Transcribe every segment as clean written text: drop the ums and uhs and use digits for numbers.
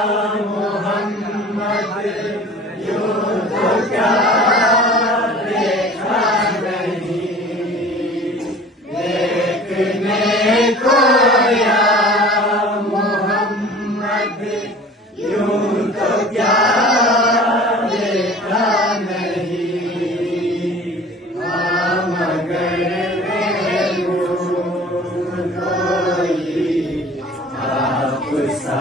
मोहम्मद यूं तो क्या देखा नहीं, देखने को या मोहम्मद यूं तो क्या देखा नहीं, हाँ मगर कोई आप सा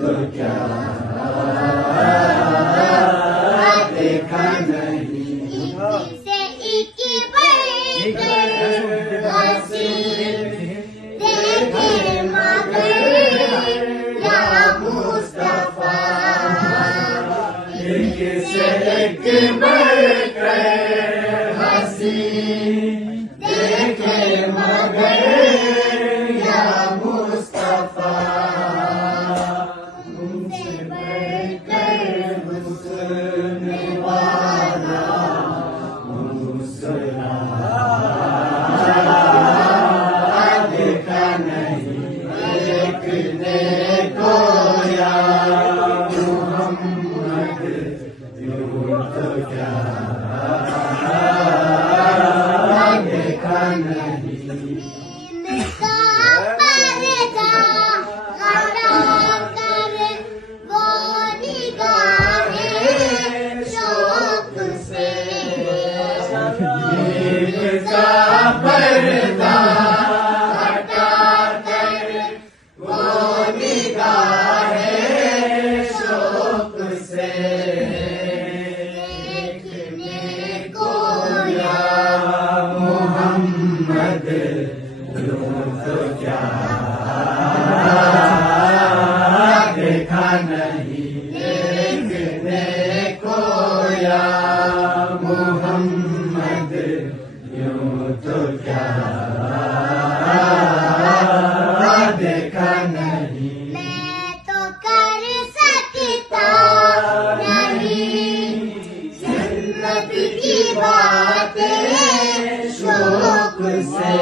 तो क्या देखा नहीं, से एक बढ़कर हंसी देखे मगर या मुस्तफा, एक से एक बढ़कर हंसी देखे मगर या मुस्तफा, देखा नहीं, देखने को या मोहम्मद यूं तो क्या देखा नहीं, इनका पर्दा हटा कर वो निगाहें शौक से, इनका पर्दा हटा कर वो निगाहें शौक से, देखने को या मोहम्मद यूं तो क्या देखा नहीं, देखने को या मोहम्मद यूं तो क्या देखा नहीं, मैं तो कर सकता नहीं जन्नत की बातें शौक से।